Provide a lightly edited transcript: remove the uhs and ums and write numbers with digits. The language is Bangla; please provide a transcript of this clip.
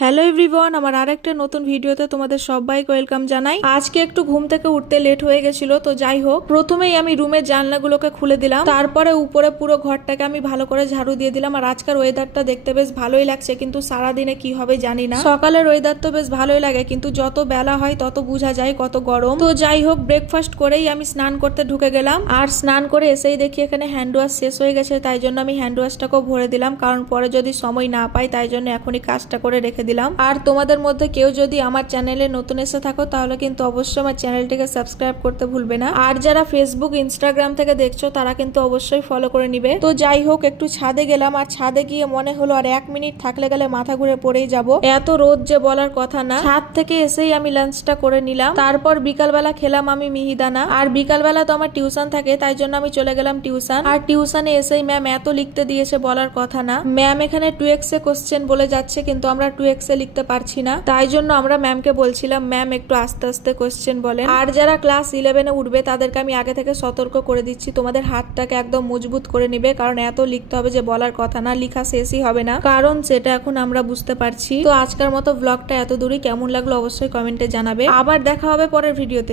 হ্যালো এভরিওয়ান, আমার আরেকটা নতুন ভিডিওতে তোমাদের সবাইকে ওয়েলকাম জানাই। আজকে একটু ঘুম থেকে উঠতে লেট হয়ে গেছিল, তো যাই হোক, প্রথমেই আমি রুমের জানলাগুলোকে খুলে দিলাম, তারপরে উপরে পুরো ঘরটাকে আমি ভালো করে ঝাড়ু দিয়ে দিলাম। আর আজকের ওয়েদারটা দেখতে বেশ ভালোই লাগছে, কিন্তু সারাদিনে কি হবে জানি না। সকালের ওয়েদার তো বেশ ভালোই লাগে, কিন্তু যত বেলা হয় তত বোঝা যায় কত গরম। তো যাই হোক, ব্রেকফাস্ট করেই আমি স্নান করতে ঢুকে গেলাম। আর স্নান করে এসেই দেখি এখানে হ্যান্ড ওয়াশ শেষ হয়ে গেছে, তাই জন্য আমি হ্যান্ড ওয়াশটাকেও ভরে দিলাম, কারণ পরে যদি সময় না পাই, তাই জন্য এখনই কাজটা করে রেখে দিলাম। আর তোমাদের মধ্যে কেউ যদি আমার চ্যানেলে নতুন এসে থাকো, তাহলে কিন্তু অবশ্যই আমার চ্যানেলটিকে সাবস্ক্রাইব করতে ভুলবে না। আর যারা ফেসবুক ইনস্টাগ্রাম থেকে দেখছো, তারা কিন্তু অবশ্যই ফলো করে নিবে। তো যাই হোক, একটু ছাদে গেলাম, আর ছাদে গিয়ে মনে হলো আর 1 মিনিট থাকলে গেলে মাথা ঘুরে পড়েই যাব। এত রোদ যে বলার কথা না। ছাদ থেকে এসেই আমি লাঞ্চটা করে নিলাম, তারপর বিকালবেলা খেলাম আমি মিহিদানা। আর বিকালবেলা তো আমার টিউশন থাকে, তাই জন্য আমি চলে গেলাম টিউশন। আর টিউশনে এসেই ম্যাম এত লিখতে দিয়েছে বলার কথা না। ম্যাম এখানে 2x এ কোশ্চেন বলে যাচ্ছে, কিন্তু আমরা 2x এ লিখতে পারছি না, তাই জন্য আমরা ম্যামকে বলছিলাম ম্যাম একটু আস্তে আস্তে কোশ্চেন বলেন। আর যারা ক্লাস 11-এ উঠবে, তাদেরকে আমি আগে থেকে সতর্ক করে দিচ্ছি, তোমাদের হাতটাকে একদম মজবুত করে নিবে, কারণ এত লিখতে হবে যে বলার কথা না। লিখা শেষই হবে না, কারণ সেটা এখন আমরা বুঝতে পারছি। তো আজকের মতো ব্লগটা এত দূরই। কেমন লাগলো অবশ্যই কমেন্টে জানাবে। আবার দেখা হবে পরের ভিডিওতে।